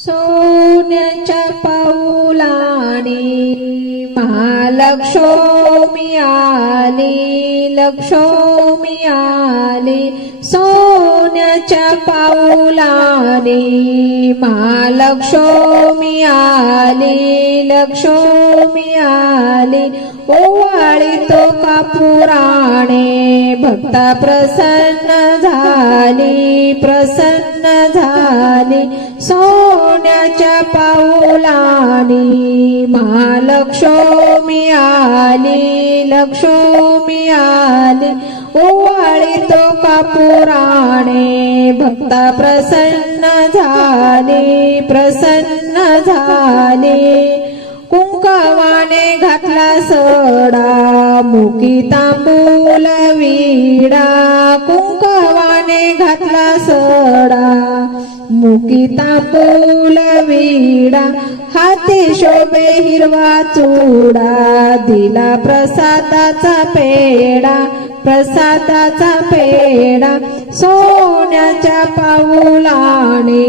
सोन्याच्या पाऊलाने महालक्ष्मी आली, लक्ष्मी आली। सोन्याच्या पाऊलाने महालक्ष्मी आली, लक्ष्मी आली। ओवाळी तो कापुराणे भक्ता प्रसन्न झाली, प्रसन्न झाली। सोन्याच्या पाऊलाने महालक्ष्मी आली, लक्ष्मी आली। ओवाळी तो कापुराणे भक्ता प्रसन्न झाली, प्रसन्न झाली। कुंकवाने घातला सडा मुकी तांबूल विडा, कुंकवाने घातला सडा मुकी तांबूल विडा। हाती शोभे हिरवा चुडा दिला प्रसादाचा पेडा, प्रसादाचा पेडा। सोन्याच्या पाऊलाने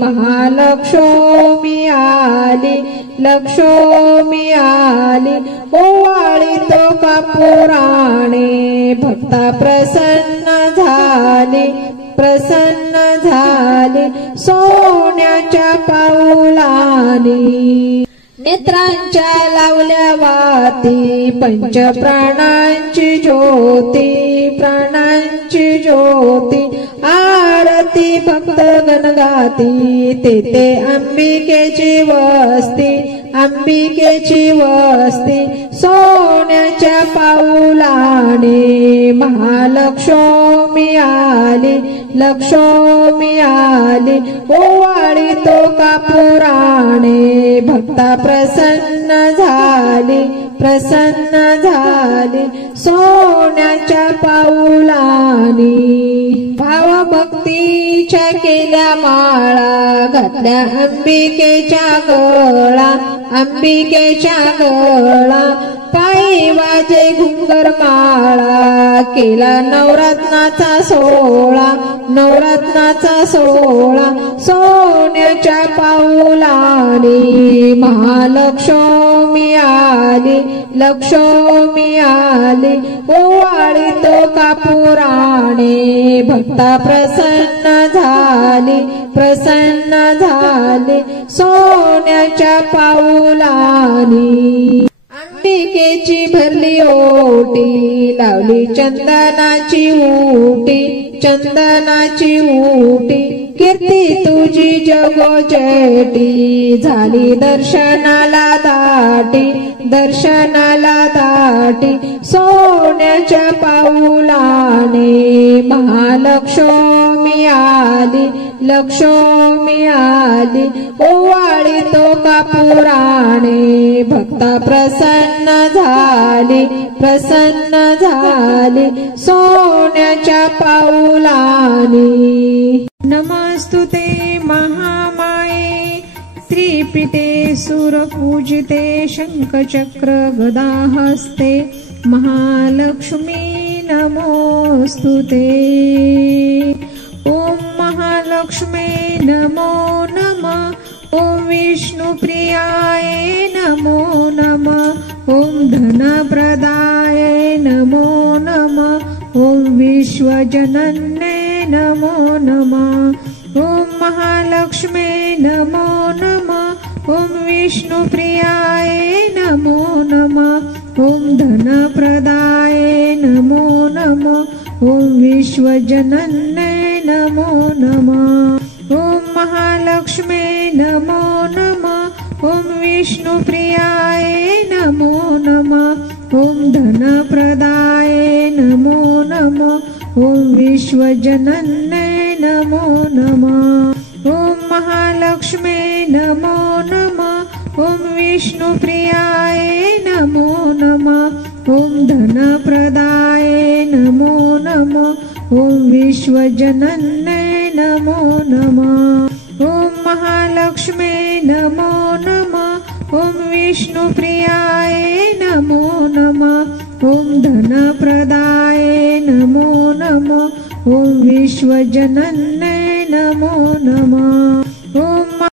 महालक्ष्मी आली, लक्ष्मी आली। ओवाळी तो कापुराणे भक्ता प्रसन्न झाली, प्रसन्न झाली। सोन्याच्या पाऊलाने नेत्रांच्या लावल्या वाती पंच प्राणांची ज्योती, प्राणांची ज्योती। आरती भक्त गणगाती तेथे अंबिकेची वस्ती, अंबिकेची वस्ती। सोन्याच्या पाऊलाने महालक्ष्मी आली, लक्ष्मी आली। ओवाळी तो कापुराणे भक्ता प्रसन्न झाली, प्रसन्न झाली। सोन्याच्या पाऊलाने भावभक्तीच्या केल्या माळा घातल्या अंबिकेच्या गळा, अंबिकेच्या गळा। पायी वाजे घुंगर माळा केला नवरत्नाचा सोहळा, नवरत्नाचा सोहळा। सोन्याच्या पाऊलाने महालक्ष्मी आली, लक्ष्मी आली। ओवाळी तो कापुराणे भक्ता प्रसन्न झाली, प्रसन्न झाली। सोन्याच्या पाऊलाने अंबिकेची भरली ओटी लावली चंदनाची उटी, चंदनाची उटी। कीर्ती तुझी जगोजटी झाली दर्शनाला दाटी, दर्शनाला दाटी। सोन्याच्या पाऊलाने महालक्ष्मी आली, लक्ष्मी आली। ओवाळी तो कापुराणे भक्ता प्रसन्न झाली, प्रसन्न झाली। सोन्याच्या पाऊलाने नमस्तुते महामाये त्रिपिते सुरपूजिते शंखचक्र गदाहस्ते महालक्ष्मी नमोस्तुते। ओम महालक्ष्मी नमो नमः, ओम विष्णुप्रियाय नमो नमः, ओम धनप्रदाय नमो नमः, ओम विश्वजनन्ये नमो नमः। ओम महालक्ष्मी नमो नमः, ओम विष्णुप्रियाय नमो नमः, ओम धनप्रदाय नमो नमः, ओम विश्वजनन्ये नमो नमः। ओम महालक्ष्मी नमो नमः, ओम विष्णुप्रियाय नमो नमः, ओम धनप्रदाय नमो नमः, ओम विश्वजनन्ये नमो नमः। ओम महालक्ष्मी नमो नमः, ओम विष्णुप्रियाय नमो नमः, ओम धनप्रदाय नमो नमः, ओम विश्वजनन्ये नमो नमः। ओम महालक्ष्मी नमो नमः, ओम विष्णुप्रियाय नमो नमः, ओम धनप्रदाय नमो नमः, ओम विश्वजनन्ये नमो नमः।